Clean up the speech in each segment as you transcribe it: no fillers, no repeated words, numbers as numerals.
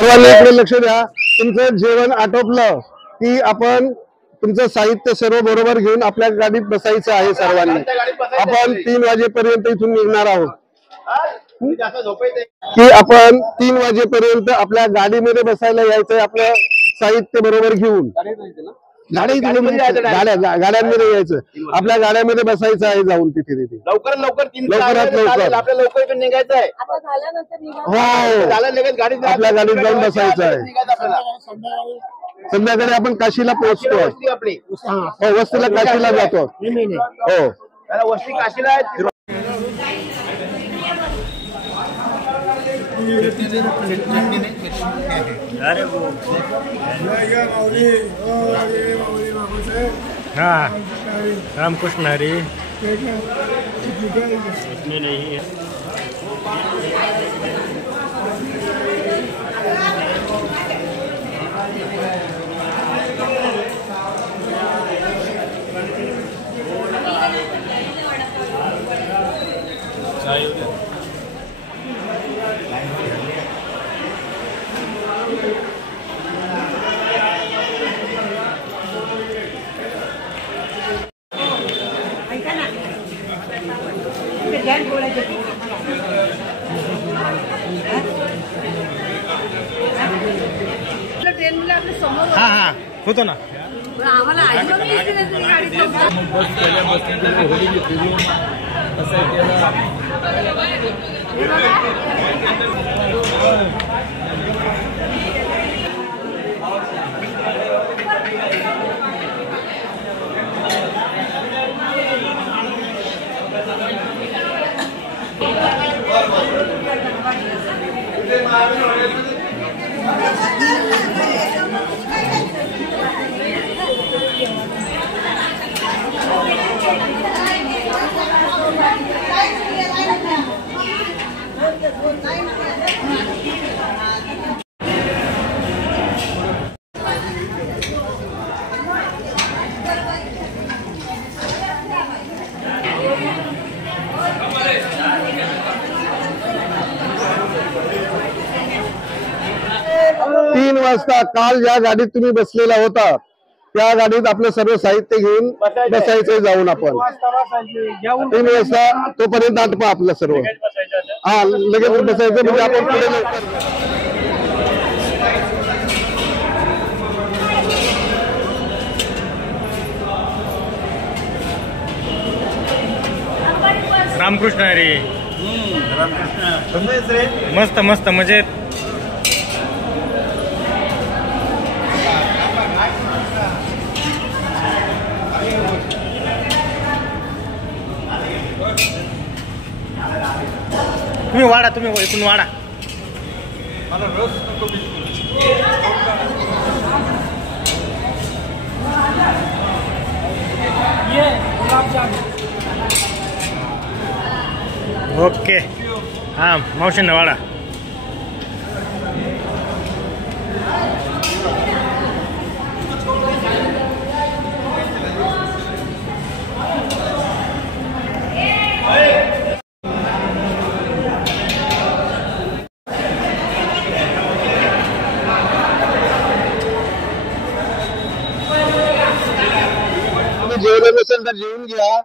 सर्वांनी इकडे लक्ष द्या। तुमचं जेवण आटोपलं की आपण तुमचं साहित्य सर्व बरोबर घेऊन आपल्या गाडीत बसायचं आहे। सर्वांनी आपण 3 वाजेपर्यंत इथून निघणार आहोत की आपण 3 वाजेपर्यंत आपल्या गाडीमध्ये बसायला यायचंय। आपलं साहित्य बरोबर घेऊन गाड्यांमध्ये यायचं, आपल्या गाड्यामध्ये बसायचं आहे जाऊन तिथे लवकरात लवकर आपल्या लवकर निघायचं आहे। हो, आपल्या गाडीत जाऊन बसायचं आहे। संध्याकाळी आपण काशीला पोहोचतो। वस्तीला काशीला जातो। हो, वस्ती काशीला हाँ रामकृष्ण हरी इसमें नहीं है। हाँ हाँ होतो ना। तीन वाजता काल ज्या गाडीत तुम्ही बसलेला होता त्या गाडीत आपलं सर्व साहित्य घेऊन बसायचं जाऊन आपण 3 वाजता तोपर्यंत आटपा आपलं सर्व। हा, लगेच बसायचं म्हणजे आपण पुढे रामकृष्ण हरी। मस्त मस्त मजेत। तुम्ही वाडा, तुम्ही इकडून वाडा। ओके, हाँ मावशींना वाडा। जेवण नसेल तर जेवून घ्या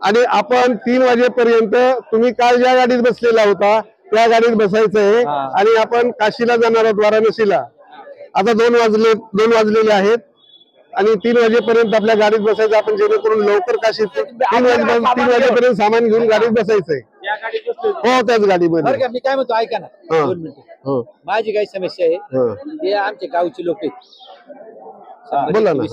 आणि आपण 3 वाजेपर्यंत तुम्ही काल ज्या गाडीत बसलेला होता त्या गाडीत बसायचंय आणि आपण काशीला जाणार आहोत, वाराणसीला। आता 2 वाजलेले आहेत आणि 3 वाजेपर्यंत आपल्या गाडीत बसायचं आपण, जेणेकरून लवकर काशीत 3 वाजेपर्यंत सामान घेऊन गाडीत बसायचंय। हो, त्याच गाडीमध्ये। मी काय म्हणतो ऐका ना, 2 मिनिटं। माझी काही समस्या आहे, ते आमच्या गावची लोक आहेत। बोला ना।